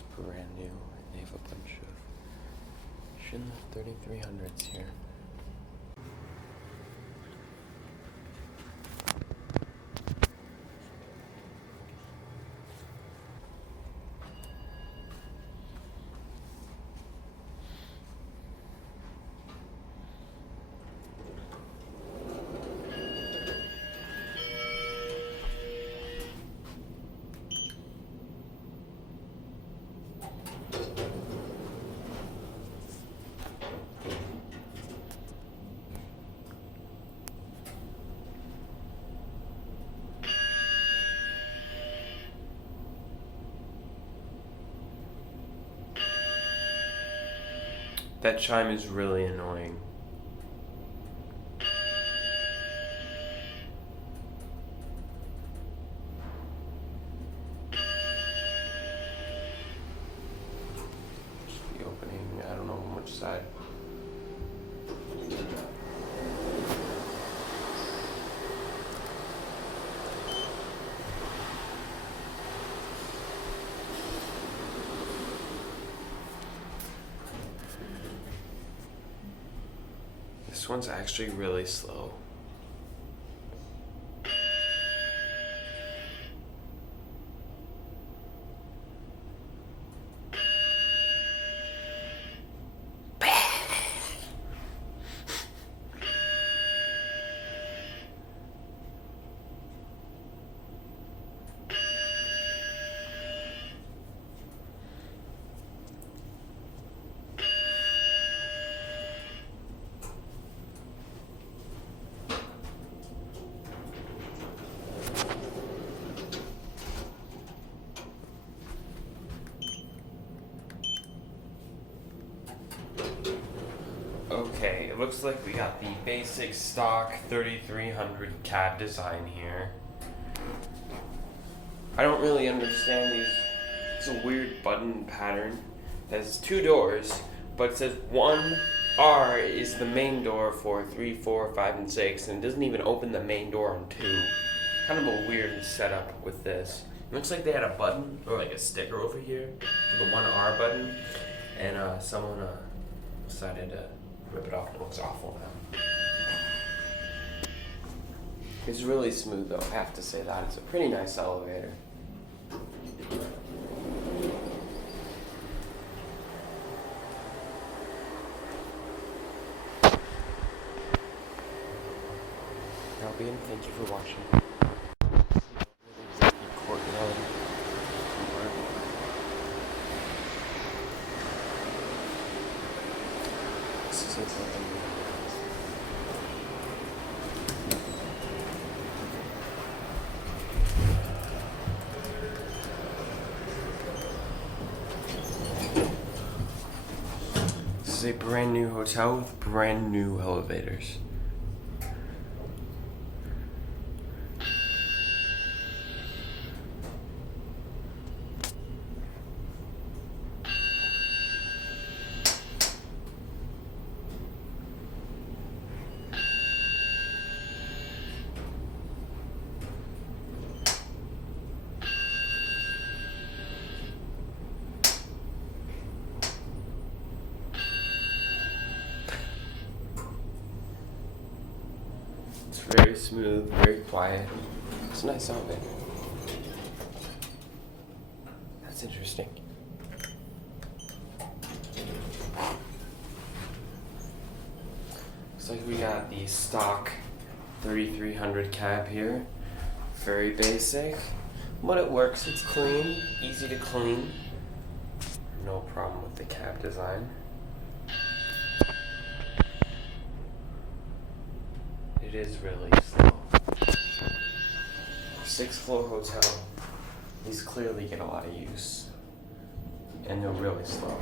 is brand new, and they have a bunch of Schindler 3300's here. That chime is really annoying. Should be opening, I don't know which side. This one's actually really slow. Okay, it looks like we got the basic stock 3300 cab design here. I don't really understand these. It's a weird button pattern. It has two doors, but it says 1R is the main door for 3, 4, 5, and 6, and it doesn't even open the main door on 2. Kind of a weird setup with this. It looks like they had a button, or like a sticker over here, for the 1R button, and someone decided to rip it off. It looks awful now. It's really smooth though, I have to say that. It's a pretty nice elevator. Albion, thank you for watching. Courtyard. This is it. This is a brand new hotel with brand new elevators. It's very smooth, very quiet. It's a nice elevator. That's interesting. Looks like we got the stock 3300 cab here. Very basic, but it works. It's clean, easy to clean. No problem with the cab design. It is really slow. 6th-floor hotel. These clearly get a lot of use. And they're really slow.